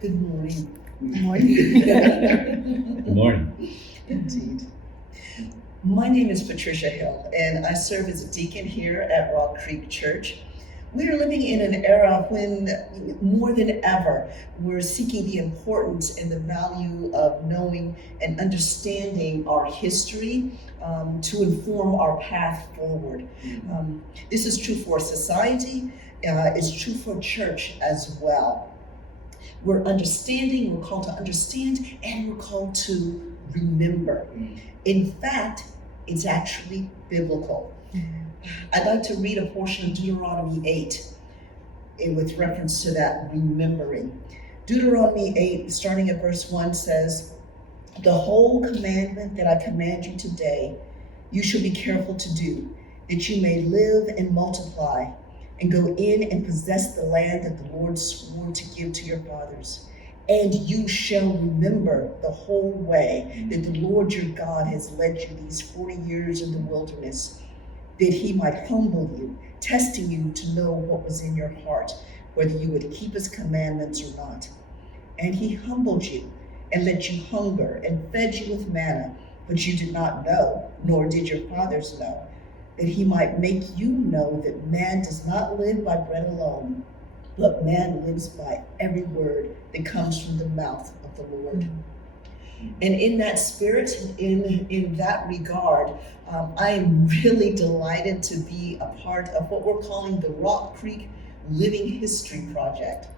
Good morning. Good morning. Good morning. Indeed. My name is Patricia Hill, and I serve as a deacon here at Rock Creek Church. We are living in an era when, more than ever, we're seeking the importance and the value of knowing and understanding our history to inform our path forward. This is true for society, it's true for church as well. We're called to understand, and we're called to remember. In fact, it's actually biblical. I'd like to read a portion of Deuteronomy 8 with reference to that remembering. Deuteronomy 8, starting at verse 1, says, "The whole commandment that I command you today, you shall be careful to do, that you may live and multiply, and go in and possess the land that the Lord swore to give to your fathers. And you shall remember the whole way that the Lord your God has led you these 40 years in the wilderness, that he might humble you, testing you to know what was in your heart, whether you would keep his commandments or not. And he humbled you and let you hunger and fed you with manna, but you did not know, nor did your fathers know, that he might make you know that man does not live by bread alone, but man lives by every word that comes from the mouth of the Lord." And in that spirit, in that regard, I am really delighted to be a part of what we're calling the Rock Creek Living History Project.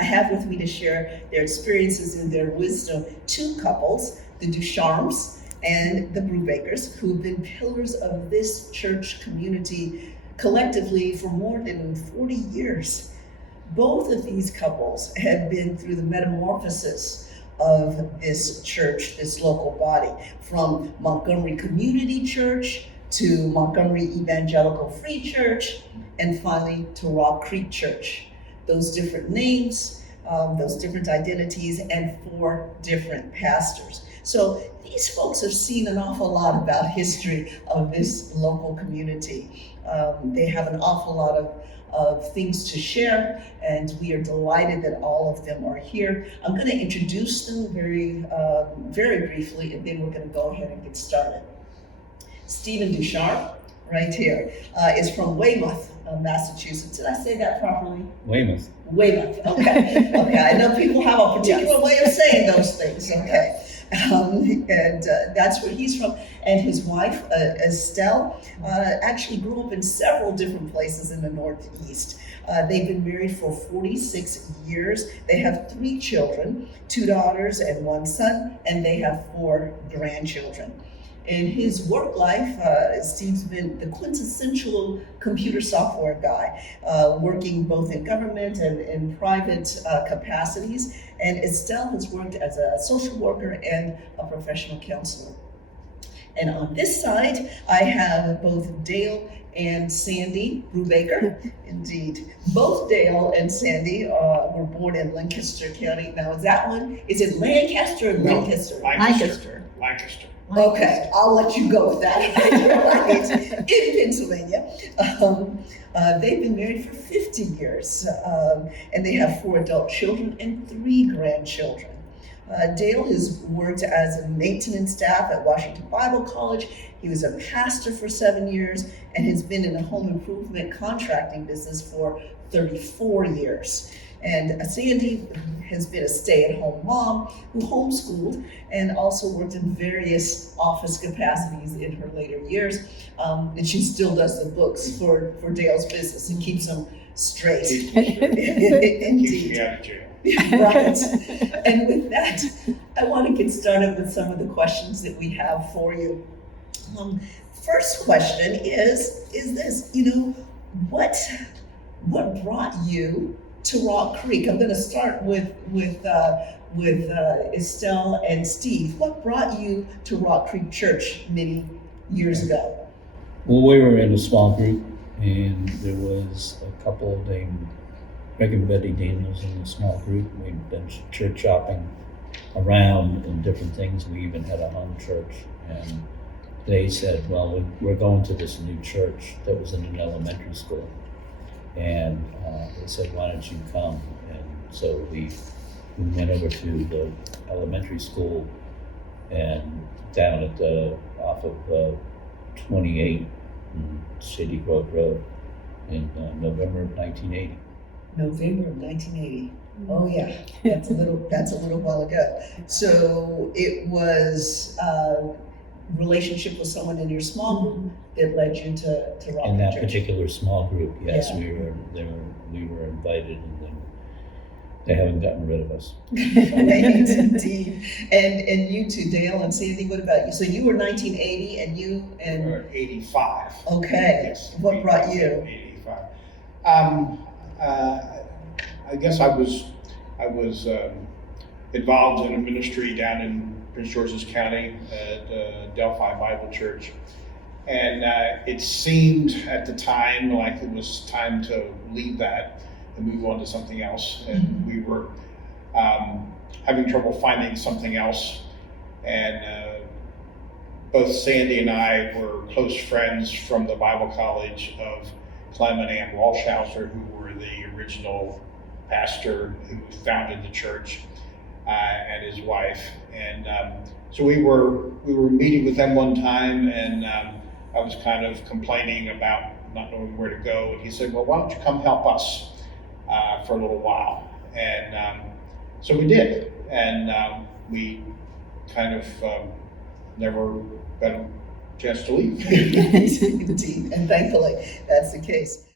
I have with me to share their experiences and their wisdom two couples, the Ducharmes and the Brubakers, who have been pillars of this church community collectively for more than 40 years. Both of these couples have been through the metamorphosis of this church, this local body, from Montgomery Community Church to Montgomery Evangelical Free Church, and finally to Rock Creek Church. Those different names, those different identities, and 4 different pastors. So these folks have seen an awful lot about history of this local community. They have an awful lot of things to share, and we are delighted that all of them are here. I'm going to introduce them very briefly, and then we're going to go ahead and get started. Stephen Ducharme, right here, is from Weymouth, Massachusetts. Did I say that properly? Weymouth. Weymouth, okay. Okay, I know people have a particular way of saying those things, okay. And that's where he's from. And his wife, Estelle, actually grew up in several different places in the Northeast. They've been married for 46 years. They have 3 children, 2 daughters and 1 son, and they have 4 grandchildren. In his work life, Steve's been the quintessential computer software guy, working both in government and in private capacities. And Estelle has worked as a social worker and a professional counselor. And on this side, I have both Dale and Sandy Brubaker. Indeed. Both Dale and Sandy were born in Lancaster County. Now, is it Lancaster or Lancaster? Lancaster. Okay, I'll let you go with that. Right. In Pennsylvania. They've been married for 50 years, and they have 4 adult children and 3 grandchildren. Dale has worked as a maintenance staff at Washington Bible College. He was a pastor for 7 years and has been in the home improvement contracting business for 34 years. And Sandy has been a stay-at-home mom who homeschooled and also worked in various office capacities in her later years. And she still does the books for Dale's business and keeps them straight. Indeed. Keeps me out of jail. Right. And with that, I want to get started with some of the questions that we have for you. First question is this, what brought you to Rock Creek? I'm going to start with Estelle and Steve. What brought you to Rock Creek Church many years ago? Well, we were in a small group, and there was a couple named Rick and Betty Daniels in the small group. We'd been church shopping around and different things. We even had a home church, and they said, well, we're going to this new church that was in an elementary school. And they said, why don't you come? And so we we went over to the elementary school and down at the, off of 28 and Shady Grove Road in November of 1980. November of 1980. Oh yeah, that's a little while ago. So it was relationship with someone in your small group that led you to Rock In that Church. particular small group, yes, Yeah. we were invited, and then they haven't gotten rid of us. Indeed. And you too, Dale and Sandy, what about you? So you were 1980 and you and Or 85. okay. Yes. What brought you? 85. I guess I was involved in a ministry down in Prince George's County at Delphi Bible Church. And it seemed at the time like it was time to leave that and move on to something else. And we were having trouble finding something else. And both Sandy and I were close friends from the Bible College of Clem and Ann Walshauser, who were the original pastor who founded the church, and his wife. And so we were meeting with them one time, and I was kind of complaining about not knowing where to go. And he said, well, why don't you come help us for a little while? And so we did. And we kind of never got a chance to leave. Indeed. And thankfully, that's the case.